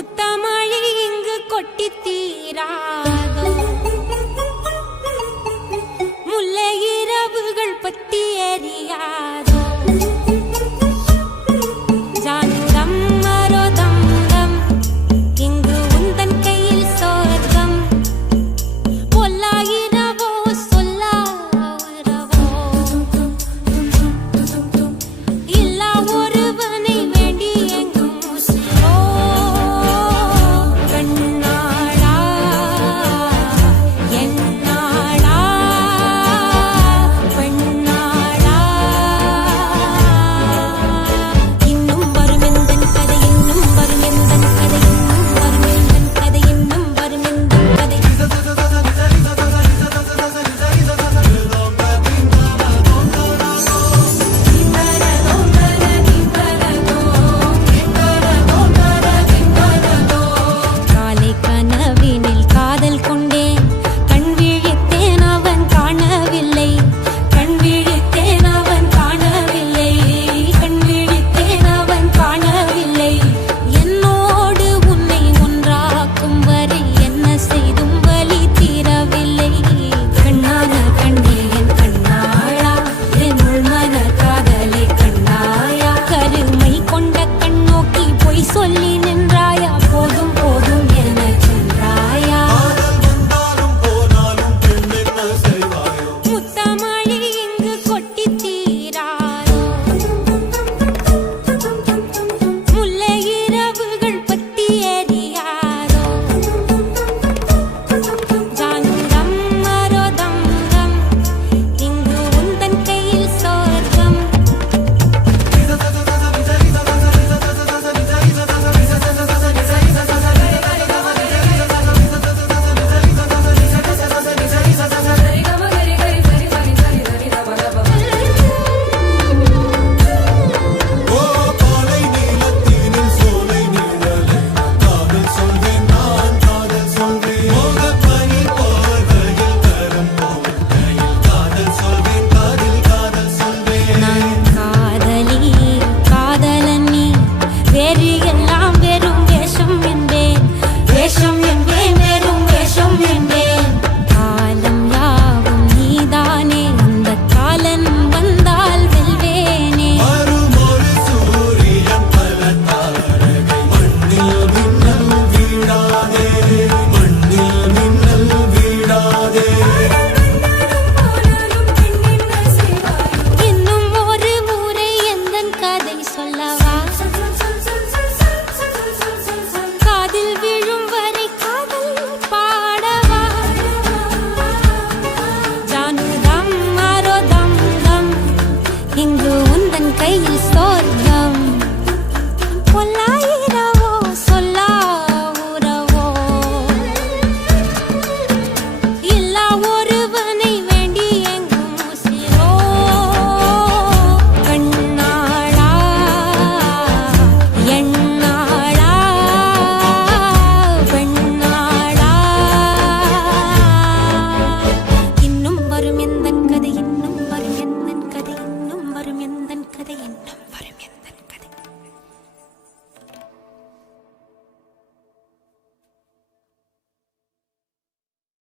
முத்தமழை இங்கு கொட்டி தீராதோ, முல்லை இரவுகள் பத்தி எரியாதோ. ஜானுரம் மரோதம் தம் இங்கு உந்தன் கையில் சொர்க்கம். பொல்லாயிரவோ சொல்லாரவோ இல்லா ஒருவனை வேண்டி எங்கும் முசிலோ. கண்ணாளா என்னாளா பெண்ணாளா. இன்னும் வரும் எந்தன் கதை, இன்னும் வரும் எந்தன் கதை, இன்னும் வரும் எந்தன் கதை, இன்னும் வரும் எந்தன் கதை. காலை கனவினில் காதல் கொண்டேன், கண் விழித்தேன் அவன் காணவில்லை, கண் விழித்தேன் அவன் காணவில்லை, கண் விழித்தேன் அவன் காணவில்லை. என்னோடு உன்னை ஒன்றாக்கும் வரை என்ன செய்தும் வலி தீரவில்லை. கண்ணான கண்ணே என் கண்ணாளா, என் உள்மன காதலை கண்டாயா. கருமை கொண்ட கண் நோக்கி பொய் சொல்லி நின்றாயா, போதும் போதும் என சென்றாயா. முத்தமழை இங்கு கொட்டி தீராதோ, முல்லை இரவுகள் பத்தி எரியாதோ. ஜானுரம் மரோதம் தம் இங்கு உந்தன் கையில் சொர்க்கம். நான் காதலி காதலன் நீ, வேறு எல்லாம் வெறும் வேஷம் என்பேன், வேஷம் என்பேன், வெறும் வேஷம் என்பேன். காலம் யாவும் நீதானே, அந்த காலன் வந்தால் வெல்வேனே. இன்னும் ஒரு முறை எந்தன் கதை சொல்லவா, காதில் விழும் வரை காதல் பாடவா. ஜானுரம் மரோதம் தம் இங்கு உந்தன் கையில்